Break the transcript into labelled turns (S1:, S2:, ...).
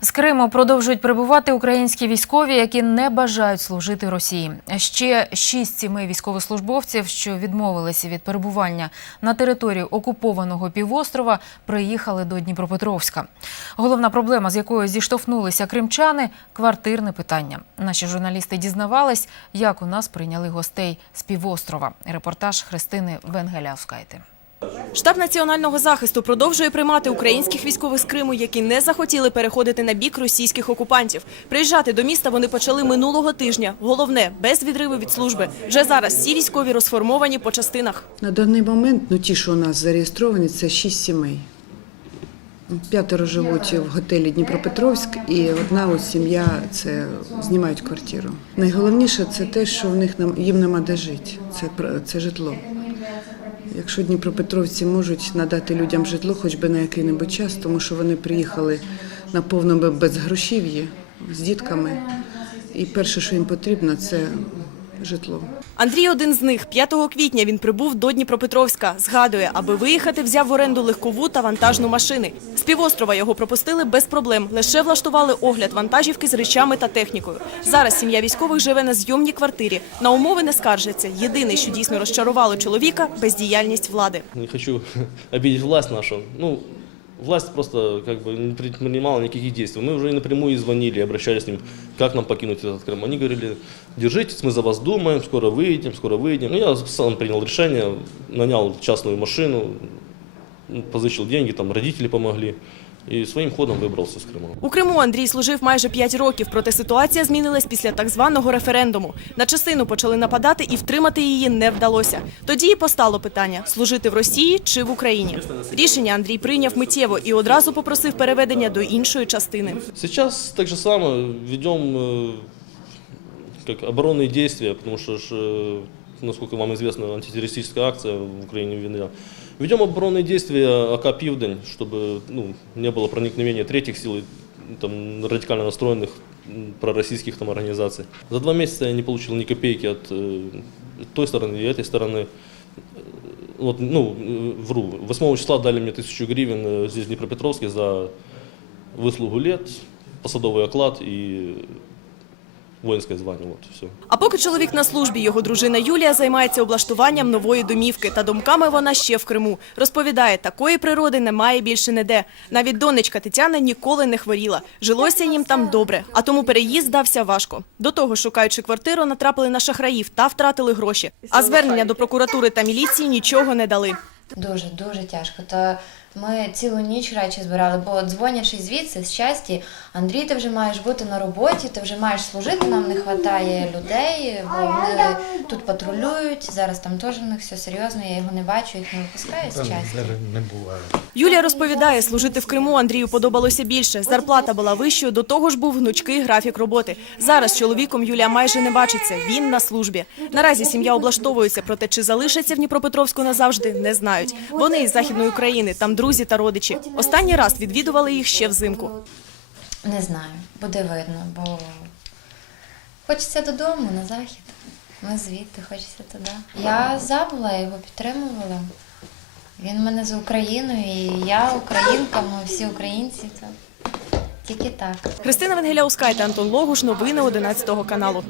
S1: З Криму продовжують прибувати українські військові, які не бажають служити Росії. Ще шість сіми військовослужбовців, що відмовилися від перебування на території окупованого півострова, приїхали до Дніпропетровська. Головна проблема, з якою зіштовхнулися кримчани квартирне питання. Наші журналісти дізнавались, як у нас прийняли гостей з півострова. Репортаж Христини Венгеляускайте.
S2: Штаб національного захисту продовжує приймати українських військових з Криму, які не захотіли переходити на бік російських окупантів. Приїжджати до міста вони почали минулого тижня. Головне без відриву від служби. Вже зараз всі військові розформовані по частинах.
S3: На даний момент, ну ті, що у нас зареєстровані, це шість сімей. П'ятеро живуть в готелі Дніпропетровськ, і одна ось сім'я це знімають квартиру. Найголовніше це те, що в них їм нема де жити. Це це житло. Якщо Дніпропетровці можуть надати людям житло, хоч би на який-небудь час, тому що вони приїхали на повному безгрошів'ї з дітками, і перше, що їм потрібно, це житло.
S2: Андрій один з них. 5 квітня він прибув до Дніпропетровська. Згадує, аби виїхати, взяв в оренду легкову та вантажну машини. З півострова його пропустили без проблем. Лише влаштували огляд вантажівки з речами та технікою. Зараз сім'я військових живе на зйомній квартирі. На умови не скаржаться. Єдине, що дійсно розчарувало чоловіка – бездіяльність влади.
S4: Не хочу обидеть власть нашу. Ну, власть просто как бы не предпринимала никаких действий. Мы уже и напрямую и звонили, и обращались с ним, как нам покинуть этот Крым. Они говорили, держитесь, мы за вас думаем, скоро выйдем, скоро выйдем. Ну, я сам принял решение, нанял частную машину, ну, позычил деньги, там родители помогли. И своим ходом выбрался из Крыма.
S2: У Криму Андрій служив майже 5 років, проте ситуація змінилась після так званого референдуму. На частину почали нападати і втримати її не вдалося. Тоді і постало питання – служити в Росії чи в Україні. Рішення Андрій прийняв миттєво і одразу попросив переведення до іншої частини.
S4: Сейчас так же самое ведем э, как оборонные действия, потому что, ж, э, насколько вам известно, антитеррористическая акция в Украине введена. Ведем оборонные действия АК «Пивдень», чтобы ну, не было проникновения третьих сил, и, там, радикально настроенных м, пророссийских там, организаций. За два месяца я не получил ни копейки от э, той стороны и этой стороны. Вот, ну, э, вру. 8 числа дали мне тысячу гривен э, здесь в Днепропетровске за выслугу лет, посадовый оклад и воинское звание. Вот, все.
S2: А поки чоловік на службі, його дружина Юлія займається облаштуванням нової домівки. Та думками вона ще в Криму. Розповідає, такої природи немає більше ніде. Навіть донечка Тетяна ніколи не хворіла. Жилося їм там добре, а тому переїзд дався важко. До того, шукаючи квартиру, натрапили на шахраїв та втратили гроші. А звернення до прокуратури та міліції нічого не дали.
S5: Дуже дуже тяжко. То ми цілу ніч речі збирали, бо дзвонячи звідси з часті, Андрій, ти вже маєш бути на роботі, ти вже маєш служити. Нам не вистачає людей, бо вони тут патрулюють. Зараз там теж в них все серйозно. Я його не бачу, їх не випускають з часті.
S6: не буває.
S2: Юлія розповідає, служити в Криму Андрію подобалося більше. Зарплата була вищою, до того ж був гнучкий графік роботи. Зараз з чоловіком Юлія майже не бачиться. Він на службі. Наразі сім'я облаштовується, проте чи залишаться в Дніпропетровську назавжди, не знають. Вони із західної України, там друзі та родичі. Останній раз відвідували їх ще взимку.
S5: Не знаю, буде видно, бо хочеться додому, на захід. Ми звідти, хочеться туди. Я забула, його підтримувала. Він мене з Україною, і я українка, ми всі українці. То тільки так.
S2: Христина Венгеляускайте, Антон Логуш. Новини 11 каналу.